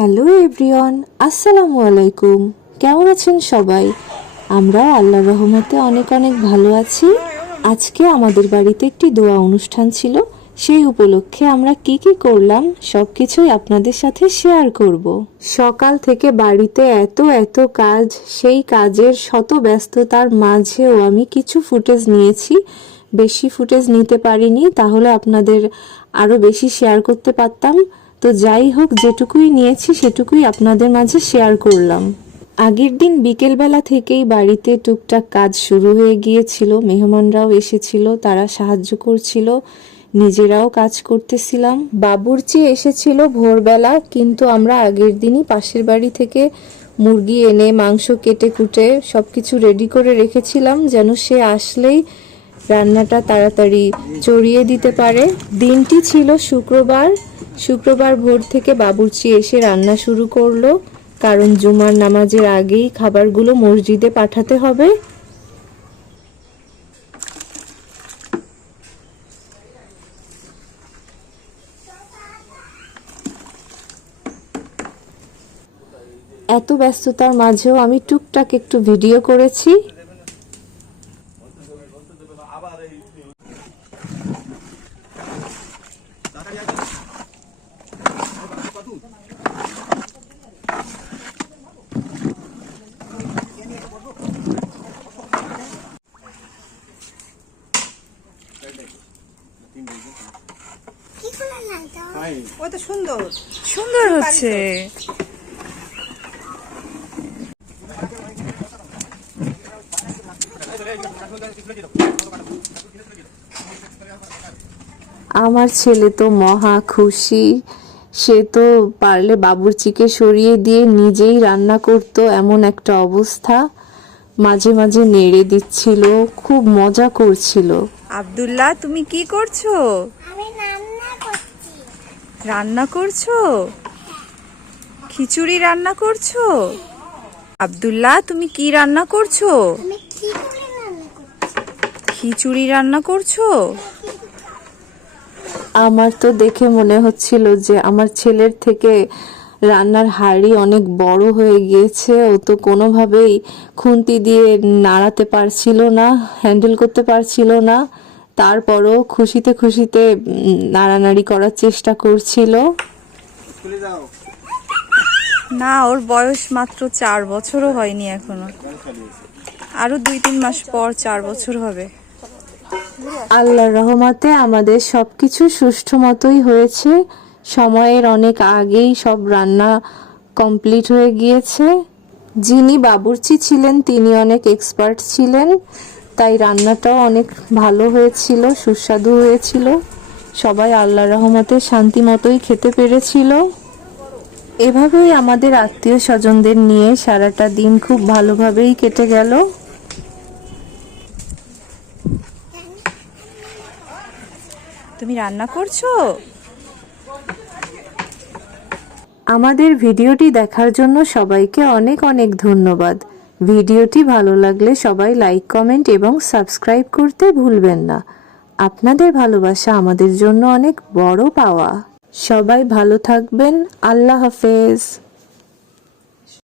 Hello everyone, আসসালামু আলাইকুম। কেমন আছেন সবাই? আমরা আল্লাহর রহমতে অনেক অনেক ভালো আছি। আজকে আমাদের বাড়িতে একটি দোয়া অনুষ্ঠান ছিল, সেই উপলক্ষে আমরা কি কি করলাম সব কিছুই আপনাদের সাথে শেয়ার করব। সকাল থেকে বাড়িতে এত এত কাজ, সেই কাজের শত ব্যস্ততার মাঝেও আমি কিছু ফুটেজ নিয়েছি। বেশি ফুটেজ নিতে পারিনি, তাহলে আপনাদের আরও বেশি শেয়ার করতে পারতাম। তো যাই হোক, যেটুকুই নিয়েছি সেটুকুই আপনাদের মাঝে শেয়ার করলাম। আগের দিন বিকেলবেলা থেকেই বাড়িতে টুকটাক কাজ শুরু হয়ে গিয়েছিল। মেহমানরাও এসেছিল, তারা সাহায্য করছিল, নিজেরাও কাজ করতেছিলাম। বাবুর্চি এসেছিল ভোরবেলা, কিন্তু আমরা আগের দিনই পাশের বাড়ি থেকে মুরগি এনে মাংস কেটে কুটে সবকিছু রেডি করে রেখেছিলাম, যেন সে আসলেই রান্নাটা তাড়াতাড়ি চড়িয়ে দিতে পারে। দিনটি ছিল শুক্রবার। শুক্রবার ভোর থেকে বাবুর্চি এসে রান্না শুরু করলো, কারণ জুমার নামাজের আগেই খাবারগুলো মসজিদে পাঠাতে হবে। এত ব্যস্ততার মাঝেও আমি টুকটাক একটু ভিডিও করেছি। ওই তো সুন্দর সুন্দর হচ্ছে। আমার ছেলে তো মহা খুশি। সে তো পারলে বাবুর্চিকে সরিয়ে দিয়ে নিজেই রান্না করত, এমন একটা অবস্থা। মাঝে মাঝে নেড়ে দিচ্ছিল, খুব মজা করছিল। আব্দুল্লাহ, তুমি কি করছো? আমি রান্না করছি। রান্না করছো? খিচুড়ি রান্না করছো? আব্দুল্লাহ, তুমি কি রান্না করছো? আমি খিচুড়ি রান্না করছি। খিচুড়ি রান্না করছো? আমার তো দেখে মনে হচ্ছিল যে আমার ছেলের থেকে রান্নার হাঁড়ি অনেক বড় হয়ে গিয়েছে। ও তো কোনোভাবেই খুন্তি দিয়ে নাড়াতে পারছিল না, হ্যান্ডেল করতে পারছিল না। তারপরও খুশিতে খুশিতে নাড়ানাড়ি করার চেষ্টা করছিল। না, ওর বয়স মাত্র 4 বছরও হয়নি এখনো। আরো 2-3 মাস পর 4 বছর হবে। আল্লাহর রহমতে আমাদের সবকিছু সুষ্ঠু মতোই হয়েছে। সময়ের অনেক আগেই সব রান্না কমপ্লিট হয়ে গিয়েছে। যিনি বাবুর্চি ছিলেন তিনি অনেক এক্সপার্ট ছিলেন, তাই রান্নাটাও অনেক ভালো হয়েছিল, সুস্বাদু হয়েছিল। সবাই আল্লাহর রহমতে শান্তি মতোই খেতে পেরেছিল। এভাবেই আমাদের আত্মীয় স্বজনদের নিয়ে সারাটা দিন খুব ভালোভাবেই কেটে গেল। তুমি রান্না করছো? আমাদের ভিডিওটি দেখার জন্য সবাইকে অনেক অনেক ধন্যবাদ। ভিডিওটি ভালো লাগলে সবাই লাইক, কমেন্ট এবং সাবস্ক্রাইব করতে ভুলবেন না। আপনাদের ভালোবাসা আমাদের জন্য অনেক বড় পাওয়া। সবাই ভালো থাকবেন। আল্লাহ হাফেজ।